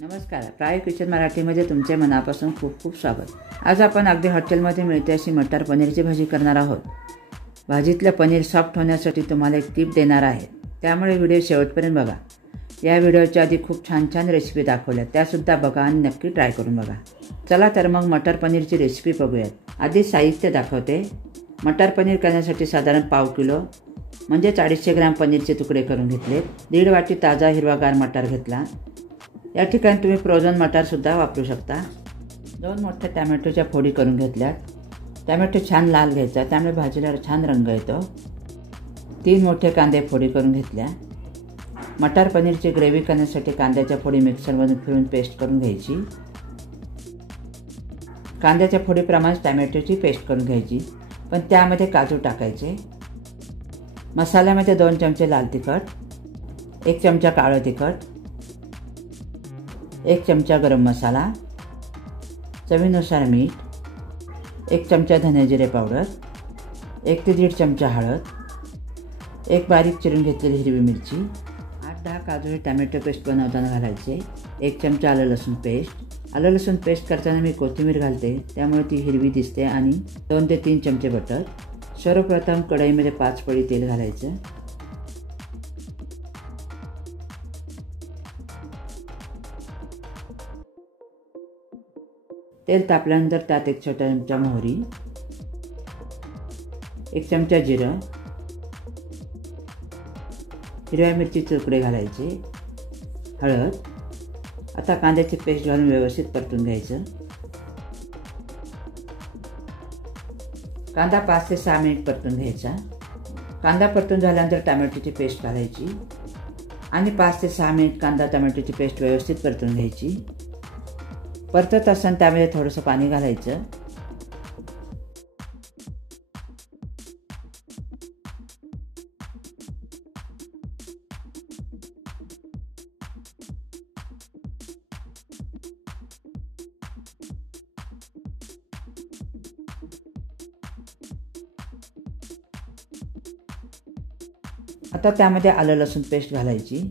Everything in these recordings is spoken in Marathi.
नमस्कार, प्रायो किचन मराठीमध्ये तुमचे मनापासून खूप खूप स्वागत। आज आपण अगदी हॉटेलमध्ये मिळते अशी मटार पनीरची भाजी करणार आहोत। भाजीतलं पनीर सॉफ्ट होण्यासाठी तुम्हाला एक टिप देणार आहे, त्यामुळे व्हिडिओ शेवटपर्यंत बघा। या व्हिडिओच्या आधी खूप छान छान रेसिपी दाखवल्या, त्या सुद्धा बघा आणि नक्की ट्राय करून बघा। चला तर मग मटार पनीरची रेसिपी बघूयात। आधी साहित्य दाखवते। मटार पनीर करण्यासाठी साधारण पाव किलो म्हणजे 250 ग्रॅम पनीरचे तुकडे करून घेतले। 1.5 वाटी ताजा हिरवागार मटार घेतला। या ठिकाणी तुम्ही फ्रोझन मटार सुद्धा वापरू शकता। 2 मोठ्या टोमॅटोच्या फोडी करून घेतल्या। टोमॅटो छान लाल घ्यायचा, त्यामुळे भाजीला छान रंग येतो। 3 मोठे कांदे फोडी करून घेतल्या। मटार पनीरची ग्रेव्ही करण्यासाठी कांद्याच्या फोडी मिक्सरमधून फिरवून पेस्ट करून घ्यायची। कांद्याच्या फोडीप्रमाणे टोमॅटोची पेस्ट करून घ्यायची, पण त्यामध्ये काजू टाकायचे। मसाल्यामध्ये 2 चमचे लाल तिखट, 1 चमचा काळं तिखट, 1 चमचा गरम मसाला, चवीनुसार मीठ, 1 चमचा धने जिरे पावडर, 1 ते 1.5 चमचा हळद, 1 बारीक चिरून घेतलेली हिरवी मिरची, 8-10 काजू हे टोमॅटो पेस्ट बनवताना घालायचे, 1 चमचा आलं लसूण पेस्ट। आलं लसूण पेस्ट करताना मी कोथिंबीर घालते, त्यामुळे ती हिरवी दिसते। आणि 2 ते 3 चमचे बटर। सर्वप्रथम कढईमध्ये 5 पळी तेल घालायचं। तेल तापल्यानंतर त्यात 1 छोटा चमचा मोहरी, 1 चमचा जिरं, हिरव्या मिरचीचे तुकडे घालायचे, हळद। आता कांद्याची पेस्ट घालून व्यवस्थित परतून घ्यायचं। कांदा 5 ते 6 मिनिट परतून घ्यायचा। कांदा परतून झाल्यानंतर टोमॅटोची पेस्ट घालायची आणि 5 ते 6 मिनिट कांदा टोमॅटोची पेस्ट व्यवस्थित परतून घ्यायची। परतत असताना त्यामध्ये थोडंसं पाणी घालायचं। आता त्यामध्ये आलं लसूण पेस्ट घालायची।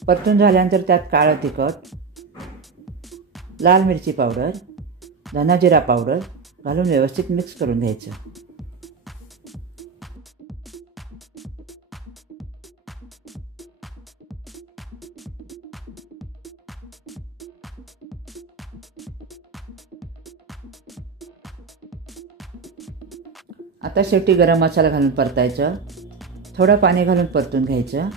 परतून झाल्यानंतर त्यात काळं तिखट, लाल मिरची पावडर, धना जिरा पावडर घालून व्यवस्थित मिक्स करून घ्यायचं। आता शेवटी गरम मसाला घालून परतायचं। थोडं पाणी घालून परतून घ्यायचं।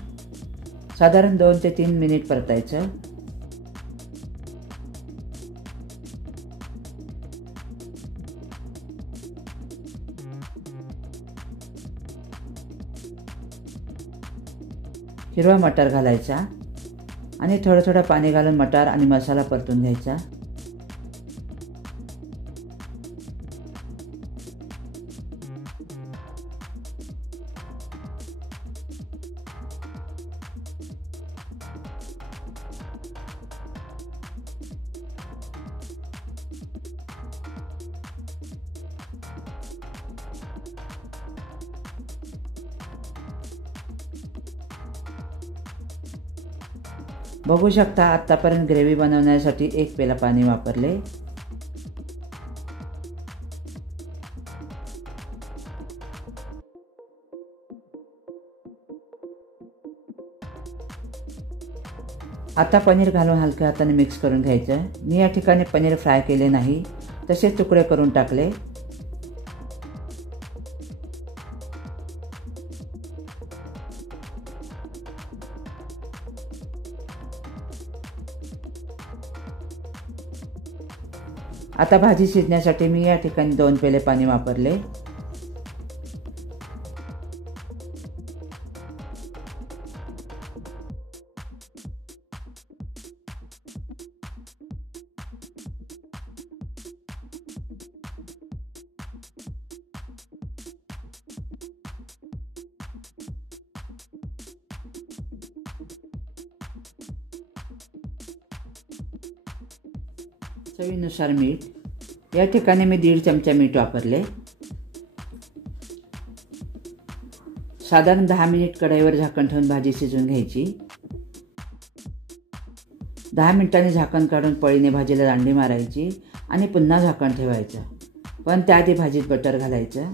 साधारण 2 ते 3 मिनिट परतायचं। हिरवा मटार घालायचा आणि थोडं पाणी घालून मटार आणि मसाला परतून घ्यायचा। बघू शकता, आतापर्यंत ग्रेव्ही बनवण्यासाठी 1 पेला पाणी वापरले। आता पनीर घालून हलक्या हाताने मिक्स करून घ्यायचं। मी या ठिकाणी पनीर फ्राय केले नाही, तसेच तुकडे करून टाकले। आता भाजी शिजण्यासाठी मी या ठिकाणी 2 पेले पाणी वापरले। चवीनुसार मीठ। या ठिकाणी मी 1.5 चमचा मीठ वापरले। साधारण 10 मिनिट कढईवर झाकण ठेवून भाजी शिजवून घ्यायची। 10 मिनिटांनी झाकण काढून पळीने भाजीला दांडी मारायची आणि पुन्हा झाकण ठेवायचं, पण त्याआधी भाजीत बटर घालायचं।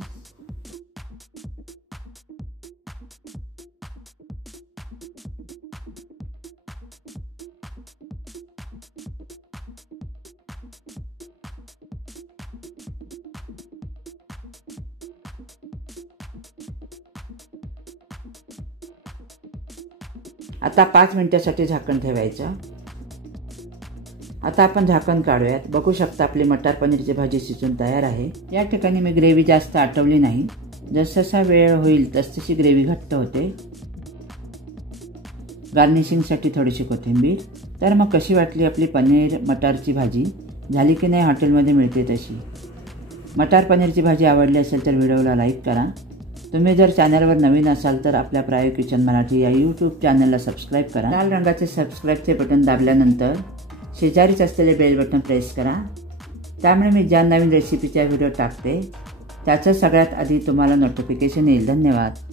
आता 5 मिनिटांसाठी झाकण ठेवायचं। आता आपण झाकण काढूयात। बघू शकता आपली मटार पनीरची भाजी शिजून तयार आहे। या ठिकाणी मी ग्रेव्ही जास्त आटवली नाही, जसजसा वेळ होईल तसतशी ग्रेव्ही घट्ट होते। गार्निशिंगसाठी थोडीशी कोथिंबीर। तर मग कशी वाटली आपली पनीर मटारची भाजी? झाली की नाही हॉटेलमध्ये मिळते तशी? मटार पनीरची भाजी आवडली असेल तर व्हिडिओला लाईक करा। तुम्ही जर चॅनलवर नवीन असाल तर आपल्या प्रायो किचन मराठी या यूट्यूब चॅनलला सबस्क्राईब करा। लाल रंगाचे सबस्क्राईबचे बटन दाबल्यानंतर शेजारीच असलेले बेल बटन प्रेस करा। त्यामुळे मी ज्या नवीन रेसिपीच्या व्हिडिओ टाकते त्याचं सगळ्यात आधी तुम्हाला नोटिफिकेशन येईल। धन्यवाद।